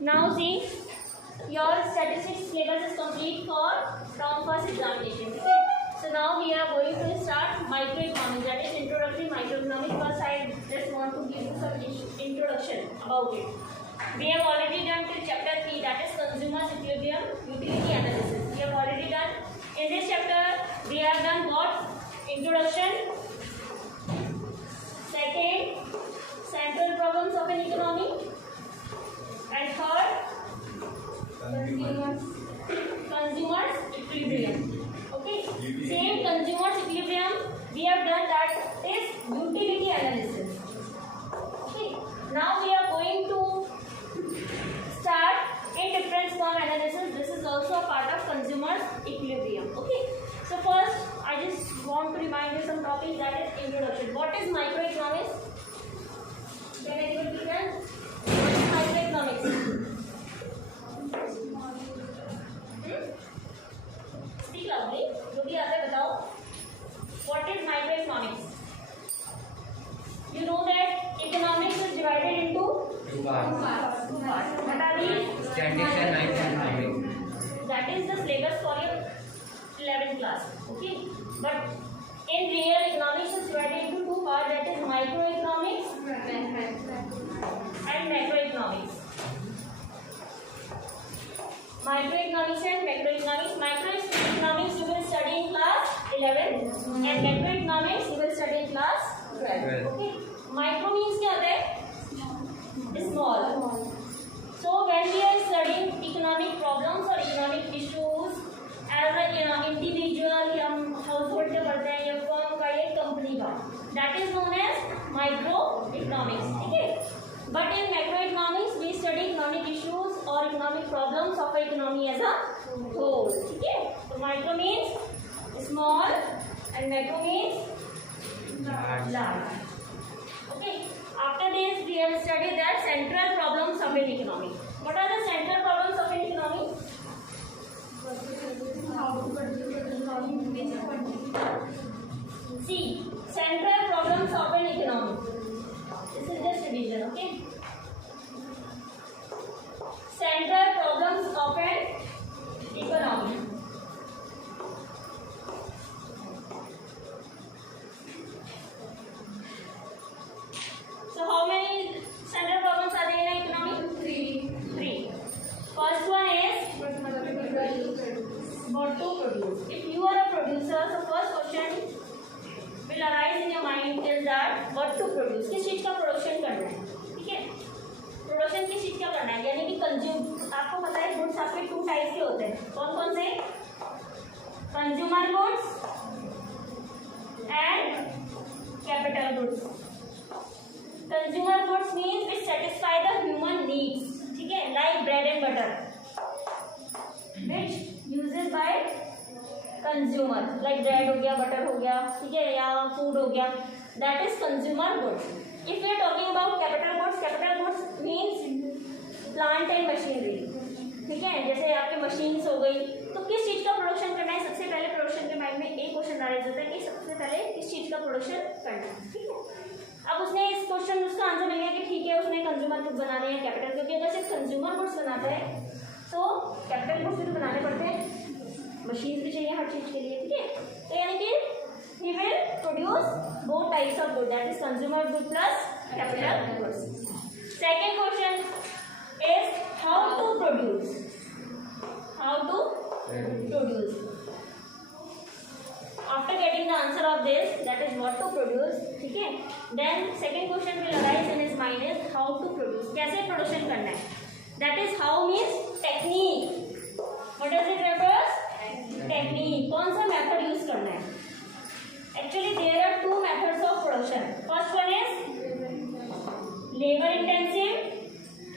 Now see, your statistics syllabus is complete for term first examination. Okay. So now we are going to start microeconomics, that is introductory microeconomics. First I just want to give you some introduction about it. We have already done till chapter 3, that is consumer equilibrium utility analysis. We have already done. In this chapter we have done what? Introduction. Second, central problems of an economy. And third, consumers equilibrium. Okay, same consumers equilibrium we have done, that is utility analysis. Okay, now we are going to start indifference firm analysis. This is also a part of consumers equilibrium. Okay, so first I just want to remind you some topics, that is introduction. What is microeconomics? Can anyone be done? What is microeconomics? Speak loudly. जो भी आता है बताओ. What is microeconomics? You know that economics is divided into two parts. What are these? Statistics and economics. That is the syllabus for your 11th class. Okay, but in real, economics is divided into two parts, that is microeconomics and macroeconomics. Microeconomics and macroeconomics. Microeconomics you will study in class 11 and macroeconomics you will study in class 12. Okay. Micro means क्या होता है? Small. So when we are studying economic problems or economic issues as an individual, या हम household के पढ़ते हैं, या firm का, या company का, that is known as microeconomics. ठीक है? But in macroeconomics we study economic issues or economic problems of an economy as a whole. ठीक है? So micro means small and macro means large. Okay. After this we have studied that central problems of an economy. What are the central problems of an economy? See, central problems of an economy. This is just division, okay? Central problems of an economy. So how many central problems are there in economy? Three. First one is what to produce. If you are a producer, so first question will arise in your mind is that what to produce. किस चीज का production करना है? ठीक है? Production किस चीज का करना है? यानी कि कंज्यूम, आपको पता है गुड्स आपके टू टाइप के होते हैं. कौन कौन से? Consumer goods and capital goods. Consumer goods means which satisfy the human needs. ठीक है? Like bread and butter which uses by consumer, like bread हो गया, बटर हो गया, ठीक है, या फूड हो गया, that is consumer goods. If you are talking about capital goods means plant and machinery. ठीक है? जैसे आपके मशीन्स हो गई, तो किस चीज़ का प्रोडक्शन करना है? सबसे पहले प्रोडक्शन के माइंड में एक क्वेश्चन राइज होता है कि सबसे पहले किस चीज़ का प्रोडक्शन करना है. ठीक है? अब उसने इस क्वेश्चन उसका आंसर मिल गया कि ठीक है उसने कंज्यूमर गुड्स बनाने हैं कैपिटल, क्योंकि अगर सिर्फ कंज्यूमर गुड्स बनाता है तो कैपिटल गुड्स भी तो बनाने पड़ते हैं, मशीन भी चाहिए हर चीज़ के लिए. ठीक है? तो यानी कि he will produce both types of good, that is consumer good plus capital goods. Second question is how to produce. After getting the answer of this, that is what to produce. ठीक है? Then second question will arise in his mind is how to produce. कैसे production करना है? That is how means technique. What does it refers? Technique. कौन सा method use करना है? Actually there are two methods of production. First one is labour intensive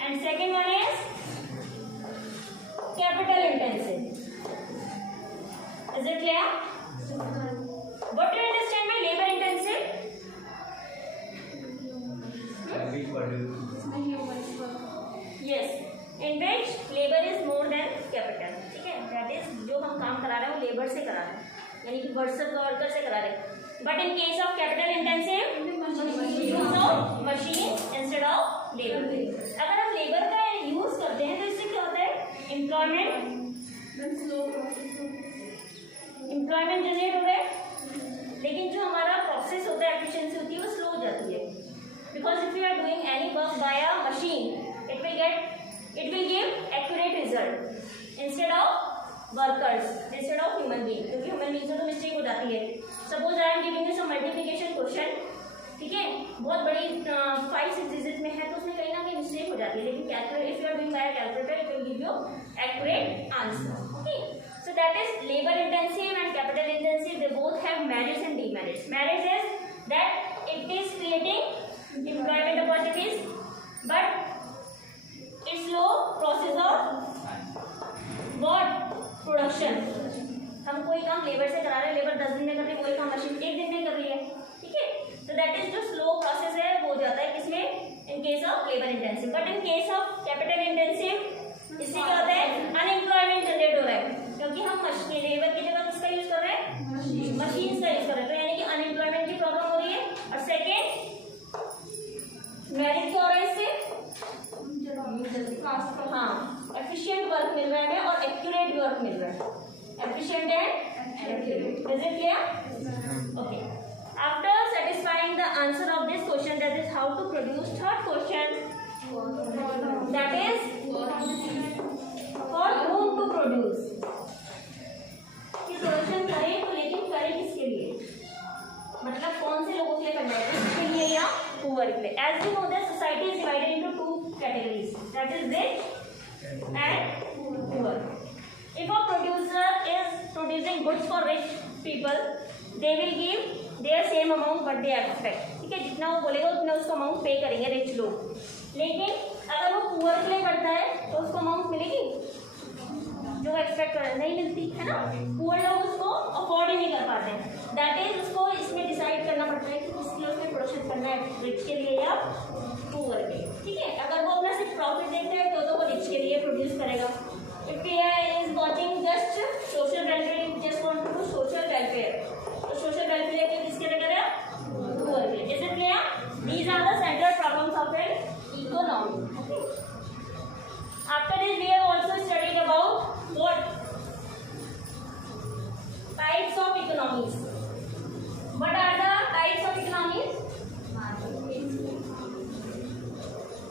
and second one is capital intensive. Is it clear? What do you understand by labour intensive? Yes, in which labour is more than capital. ठीक है? That is जो हम काम करा रहे हैं वो labour से करा रहे हैं, यानी कि वर्कर से करा रहे हैं. But in case of capital intensive use of machine instead of labour. अगर हम लेबर का यूज करते हैं एम्प्लॉयमेंट जनरेट हो रहा है, लेकिन जो हमारा प्रोसेस होता है, एफिशिएंसी होती है, वो स्लो हो जाती है। Because if you are doing any work by a machine, it will give accurate result instead of workers, instead of human being, क्योंकि ह्यूमन बीइंग से तो मिस्टेक हो जाती है। Suppose I am giving you some multiplication question, ठीक है, बहुत बड़ी 5-6 डिजिट में है, तो उसमें कहीं ना कहीं मिस्टेक हो जाती है, लेकिन calculator, if you are doing by calculator, it will give you accurate answer. Okay, so that is labor intensive and capital intensive. They both have merits and demerits. Merits is that it is creating employment opportunities, but it's slow process of what production. हम कोई काम labour से करा रहे हैं, labour 10 दिन में कर रही है, कोई काम मशीन 1 दिन में कर रही है, ठीक है, तो दैट इज जो स्लो प्रोसेस है वो हो जाता है किसमें, इन case of labour intensive. But in case of capital intensive, इससे क्या होता है, अनएम्प्लॉयमेंट जनरेट हो रहा है, क्योंकि हम मशीन, लेबर की जगह किसका यूज कर रहे हैं, मशीन का यूज कर रहे हैं, तो यानी कि अनएम्प्लॉयमेंट की प्रॉब्लम हो रही है। और सेकेंड मेरिट क्या हो रहा है इससे, हाँ, एफिशिएंट वर्क मिल रहा है हमें और एक्यूरेट वर्क मिल रहा है, efficient and accurate. Is it clear? Okay, after satisfying the answer of this question, that is how to produce, third question, that is for whom to produce, कि production करें तो लेकिन करें किसके लिए, मतलब कौन से लोगों के लिए करना है, रिच के लिए या पुअर के लिए। As you know that society is divided into 2 categories, that is rich and poor. If a producer is producing goods for rich people, they will give their same amount but they expect, ठीक है, जितना वो बोलेगा उतना उसको amount पे करेंगे rich लोग। लेकिन अगर वो पुअर के लिए करता है तो उसको अमाउंट मिलेगी जो एक्सपेक्ट कर, नहीं मिलती है ना, पुअर लोग उसको अफोर्ड ही नहीं कर पाते हैं। दैट इज उसको इसमें डिसाइड करना पड़ता है कि किसके लिए उसमें प्रोडक्शन करना है, रिच के लिए या पुअर के लिए, ठीक है। अगर वो अपना सिर्फ प्रॉफिट देखता है तो वो रिच के लिए प्रोड्यूस करेगा। If he is watching just social welfare, just want to do social welfare, तो सोशल वेलफेयर के किसके लिए करेगा, पुअर के लिए। Is it clear? These are the central problems of an economy. After this, we have also studied about what types of economies. What are the types of economies?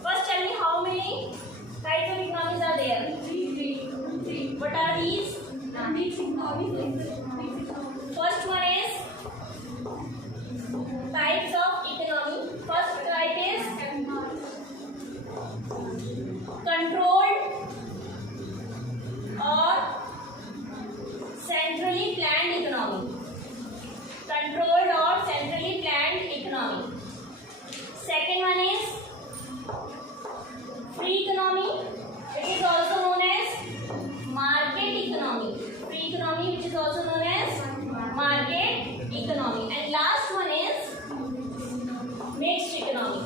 First, tell me how many types of economies are there? Three. What are these? First one is types of economy. First type is controlled or centrally planned economy. Controlled or centrally planned economy. Second one is free economy. It is also known as market economy. Free economy, which is also known as market economy. And last one is mixed economy.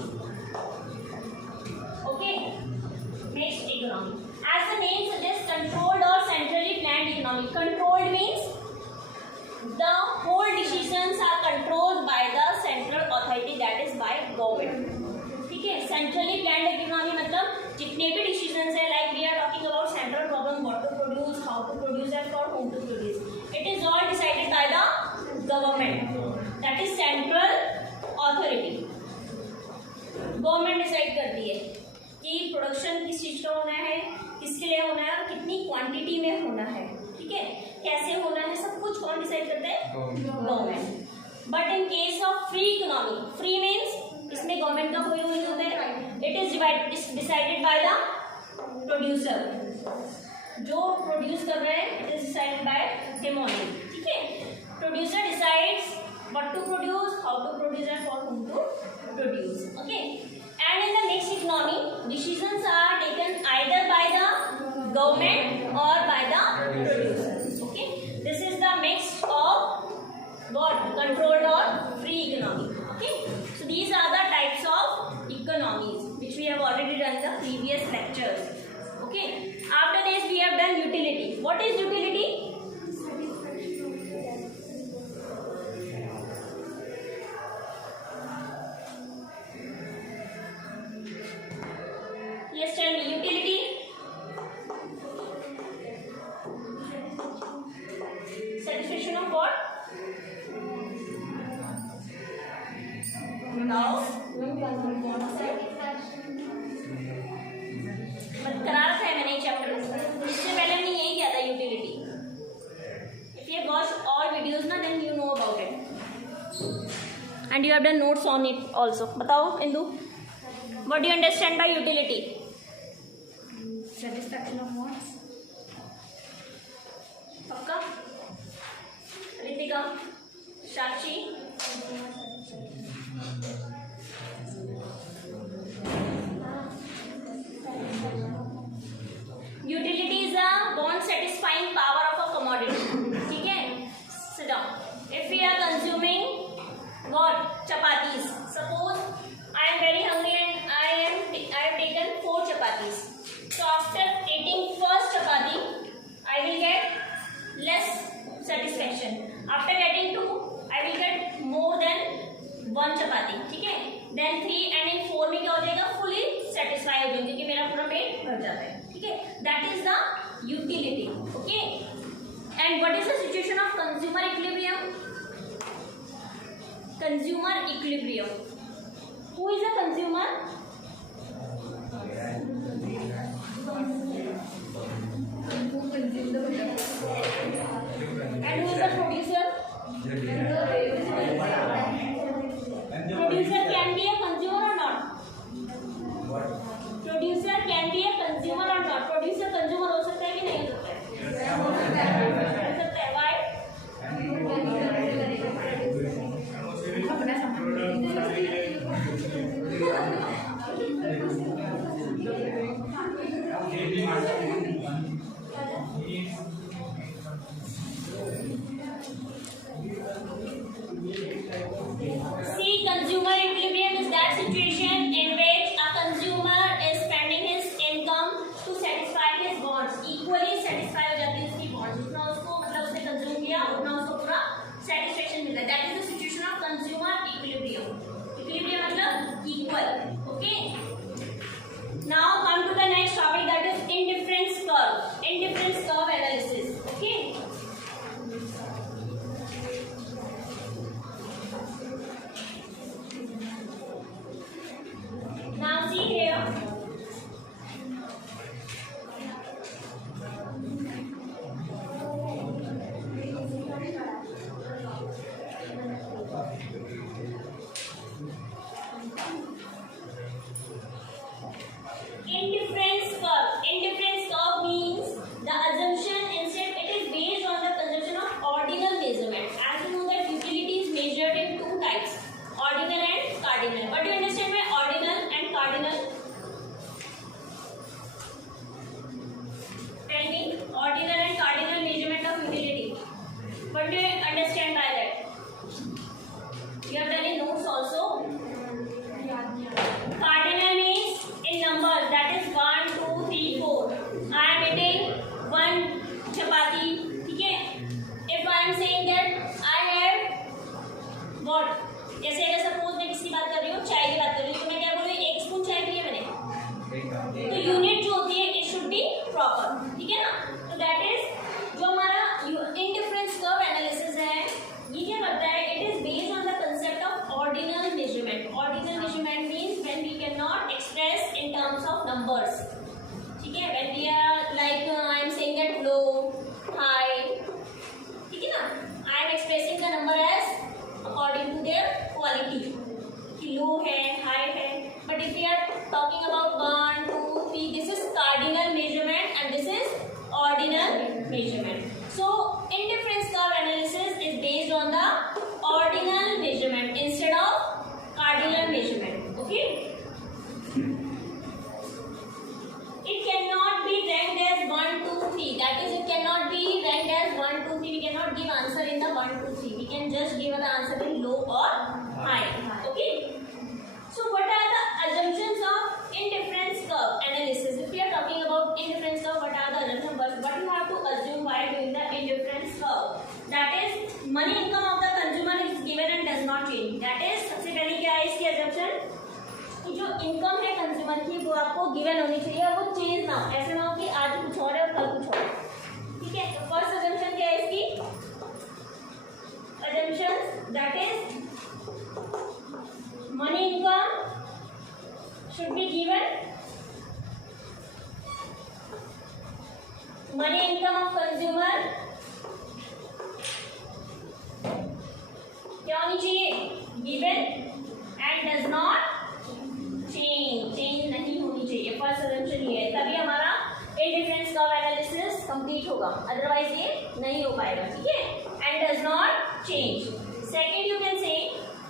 Okay, mixed economy. As the name suggests, controlled or centrally planned economy. Controlled means the whole decisions are controlled by the central authority, that is by government. ठीक है, centrally planned economy मतलब जितने भी decisions है, like we are talking about central problem, what to produce, how to produce and for whom to produce. It is all decided by the government, that is central authority. Government decide करती है कि production किस चीज का होना है, किसके लिए होना है और कितनी क्वांटिटी में होना है, ठीक है, कैसे होना है, सब कुछ कौन डिसाइड करते हैं, government. But in case of free economy, free means इसमें गवर्नमेंट का कोई रोल नहीं होता है, it is decided by the producer, जो प्रोड्यूस कर रहे हैं, it is decided by him only, ठीक है। Producer decides what to produce, how to produce and for whom to produce. Okay, and in the mixed economy, decisions are taken either by the government or by the producers. Okay, this is the mix of what, controlled or free economy. Okay, so these are the types of economies which we have already done in the previous lectures. Okay, after this we have done utility. What is utility? Yes, tell me, utility. and you have done notes on it also. बताओ Indu, what do you understand by utility? Satisfaction of wants. पक्का? रितिका, साक्षी, utility is a want satisfying power of a commodity. ठीक है? Sit down. If we are consuming what? Chapatis. Suppose I am very hungry and I have taken 4 chapatis. So after eating first chapati, I will get less satisfaction. After getting 2, I will get more than 1 chapati. ठीक है? Then 3 and in 4 में क्या हो जाएगा? Fully satisfied हो जाएगा क्योंकि मेरा पूरा पेट भर जाता है. ठीक है? That is the utility. Okay? And what is the situation of consumer equilibrium? Consumer equilibrium. Who is a consumer? And who is the producer? Producer can be a consumer or not? Producer can be a consumer or not? Producer consumer हो सकता है कि नहीं हो सकता है? हो सकता है. Why? See, consumer equilibrium is that situation in which a consumer is spending his income to satisfy his wants. Equally satisfy हो जाती है उसकी wants. जितना उसको मतलब उसने consume किया उतना उसको पूरा satisfaction मिलता है. That is the situation of consumer equilibrium. Equilibrium मतलब equal. Okay. Now come to the next topic, that is indifference curve. Indifference curve analysis. Okay. Now see here. Indifference curve. Indifference curve means the assumption instead it is based on the consumption of ordinal measurement. As you know that utility is measured in 2 types, ordinal and cardinal. What do you understand by ordinal and cardinal? Tell me, ordinal and cardinal measurement of utility. What do you understand by that? You have done in notes also. Cardinal means in numbers, that is 1, 2, 3, 4. I am eating 1 chapati. ठीक है? If I am saying that I have what? जैसे अगर suppose मैं किसकी बात कर रही हूँ, चाय की बात कर रही हूँ, तो मैं क्या बोल रही हूँ? 1 स्पून चाय पी है मैंने. तो यूनिट जो होती है इट शुड बी प्रॉपर. ठीक है ना? तो दैट इज जो हमारा इंडिफरेंस कर्व एनालिसिस है, ये क्या करता है? It is based on the concept of ordinal measurement. Ordinal measurement means when we can not express in terms of numbers. ठीक है? When we are like I am saying that low, high. ठीक है ना? I am expressing the number as according to their quality. कि low है, high है. But if we are talking about 1, 2, 3, this is cardinal measurement and this is ordinal measurement. So indifference curve analysis is based on the ordinal measurement instead of cardinal measurement. Okay. It cannot be ranked as 1, 2, 3. That is, it cannot be ranked as 1, 2, 3. We cannot give answer in the 1, 2, 3. We can just give the answer in low or high. Okay. So what are the assumptions of indifference curve analysis? If we are talking about indifference curve, what are the assumptions? What you have to assume while doing the indifference curve? That is, money income of the consumer is given and does not change. That is, सबसे पहले क्या है इसकी assumption? कि जो income है consumer की वो आपको given होनी चाहिए और वो change ना हो. ऐसा ना हो कि आज कुछ और है और कल कुछ और. ठीक है? तो first assumption क्या है इसकी? Assumptions, that is, money income should be given. Money income of consumer क्या होनी चाहिए? Given कंप्लीट होगा, अदरवाइज ये नहीं हो पाएगा, ठीक है. And does not change. Second you can say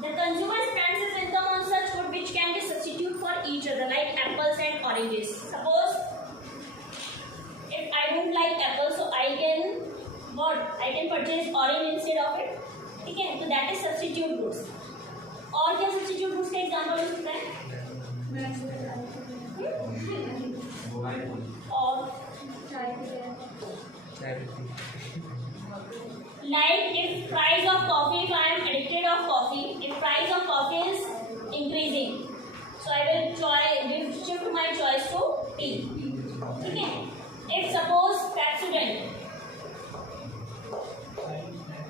the consumer spends his income on such food which can be substitute for each other like apples and oranges. Suppose if I don't like apples, so I can purchase orange instead of it, ठीक है. तो that is substitute goods. और क्या substitute goods का example हो सकता है? और like if price of coffee, if I am addicted of coffee, if price of coffee is increasing, so I will shift my choice to tea, ठीक है. If suppose Pepsodent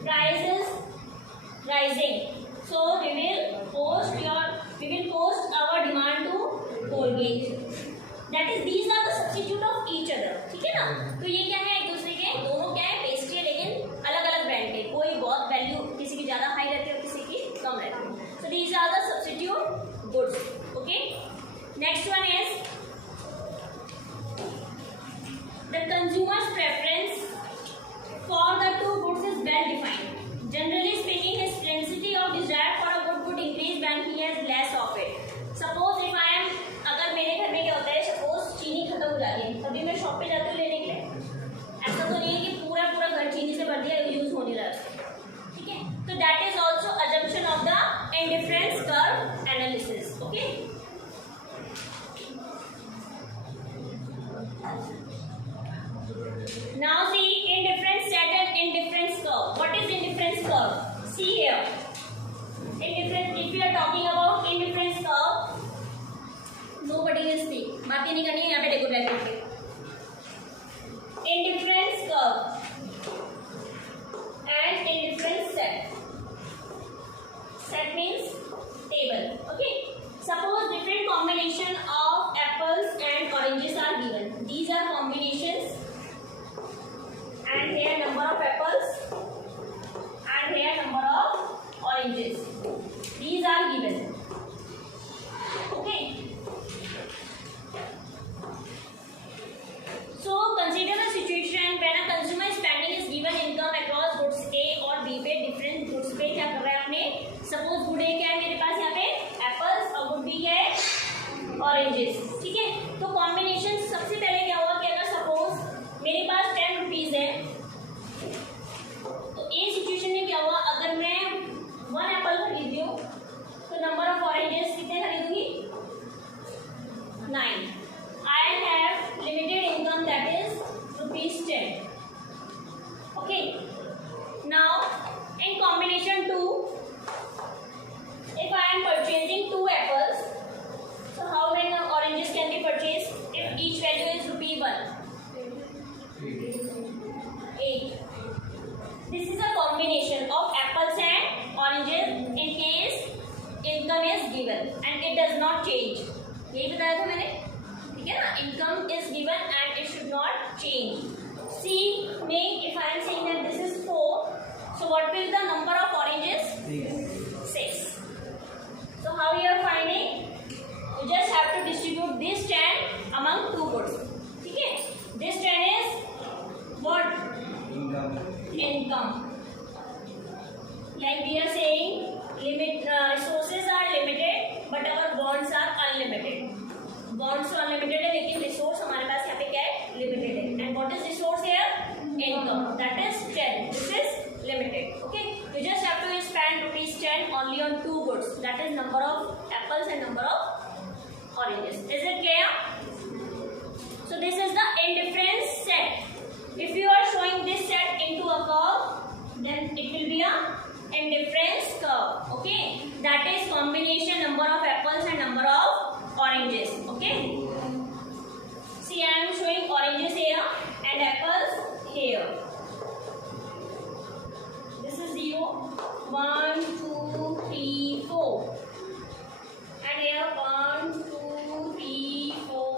price is rising, so we will post our demand to Colgate. That is these are the substitute of each other, ठीक है ना. तो ये क्या है, एक दूसरे के दोनों क्या है, पेस्ट्री है लेकिन अलग अलग ब्रांड के. कोई बहुत वैल्यू किसी की ज्यादा हाई रहती है और किसी की कम रहती है. So these are the substitute goods. Okay. Next one is the consumers preference for the two goods is well defined. Generally speaking, his propensity of desire for a good would increase when he has less of it. Suppose if I am, अगर मेरे घर में क्या होता है, suppose चीनी खत्म हो जाती है, तभी मैं शॉप पे जाती हूँ लेने के लिए. ऐसा तो नहीं है कि पूरा घर चीनी से भर दिया, यूज हो नहीं रहा, ठीक है. तो that is also assumption of the indifference curve analysis. Okay. Now see indifference set and indifference curve. What is indifference curve? See here. Indifference. If we are talking about indifference curve, nobody will speak. बातें नहीं करनी है यहाँ पे. देखो बैठ के. Indifference curve and indifference set. Set means table. Okay. Suppose different combination of apples and oranges are given. These are combinations. And here number of apples and here number of oranges. These are given. Okay. So consider the situation when a consumer spending is given income across goods A और B पे different goods पे क्या कर रहा है आपने. Suppose good A क्या है मेरे पास यहाँ पे apples और good B क्या है oranges, ठीक है. तो combination सबसे पहले क्या हुआ कि अगर suppose मेरे पास 10 रुपीज है, तो ए सिचुएशन में क्या हुआ, अगर मैं 1 एप्पल खरीदती हूँ तो नंबर ऑफ ऑरेंजेस कितने खरीदूंगी, 9. I have limited income that is ₹10. Okay. Now in combination 2, if I am purchasing 2 apples, so how many oranges can be purchased if each value is ₹1? 8. This is a combination of apples and oranges in case income is given and it does not change. यही बताया था मैंने, ठीक है ना. Income is given and it should not change. C में if I am saying that this is 4, so what will the number of oranges? 6. So how you are finding? You just have to distribute this 10 among 2 goods. ठीक है. This 10 is what? Income. Like we are saying, resources are limited, but our bonds are unlimited. Bonds तो unlimited है, लेकिन resource हमारे पास यहाँ पे क्या है? Limited है. And what is resource here? Income. That is 10. This is limited. Okay. You just have to spend ₹10 only on 2 goods. That is number of apples and number of oranges. Is it clear? So this is the indifference set. If you are showing this set into a curve, then it will be a indifference curve. Okay. That is combination number of apples and number of oranges. Okay. See, I am showing oranges here and apples here. This is 0, 1, 2, 3, 4. And here 1, 2, 3, 4,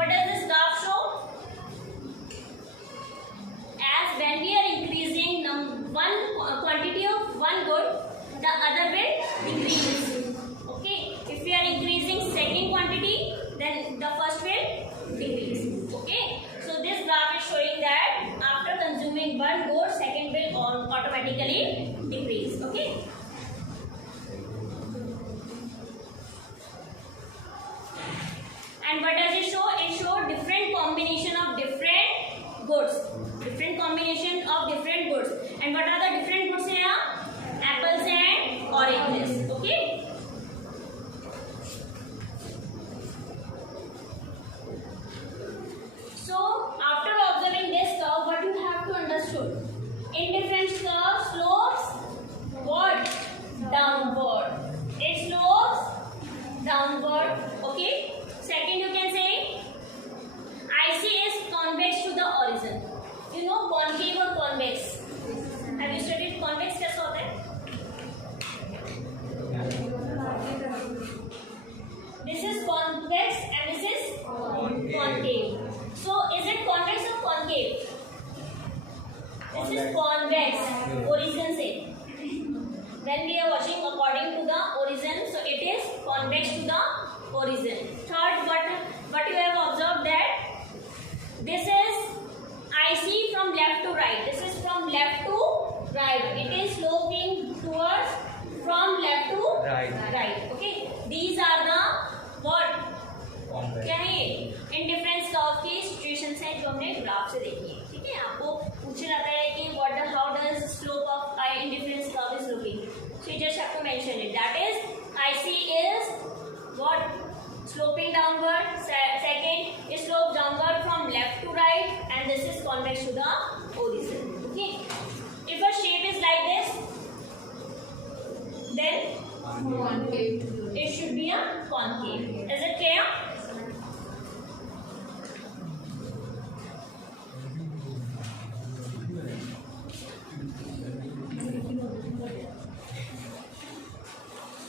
What does this graph show? As when we are increasing one quantity of one good, the other will decrease. Okay, if we are increasing second quantity, then the first will decrease. Okay, so this graph is showing that after consuming one good, second will automatically decrease. Okay. And what does it show? It shows different combination of different goods. Different combination of different goods. And what are the different goods here? Apples and oranges. Okay. So after observing this curve, what you have to understood? Indifference curve slopes what? Downward. It slopes downward. Okay. Second, you can say IC is convex to the origin. You know concave or convex? Have you studied convex? कैसा होता है? This is convex and this is concave. So is it convex or concave? This is convex. Origin से. When we are watching according to the origin, so it is convex to the origin. Third, what you have observed that this is IC from left to right. This is from left to right. It is sloping towards from left to right. Okay. These are the what? क्या है ये? Indifference curve की situations हैं जो हमने graph से देखी है. ठीक है. आपको पूछा जाता है कि how does slope of indifference curve is looking? So you just have to mention it. That is IC is what? Sloping downward. Second is slope downward from left to right, and this is convex to the origin. Okay. If a shape is like this, then it should be a concave. Is it clear?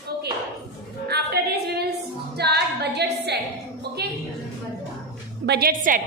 Okay. After this, we will start budget set. Okay. Budget set.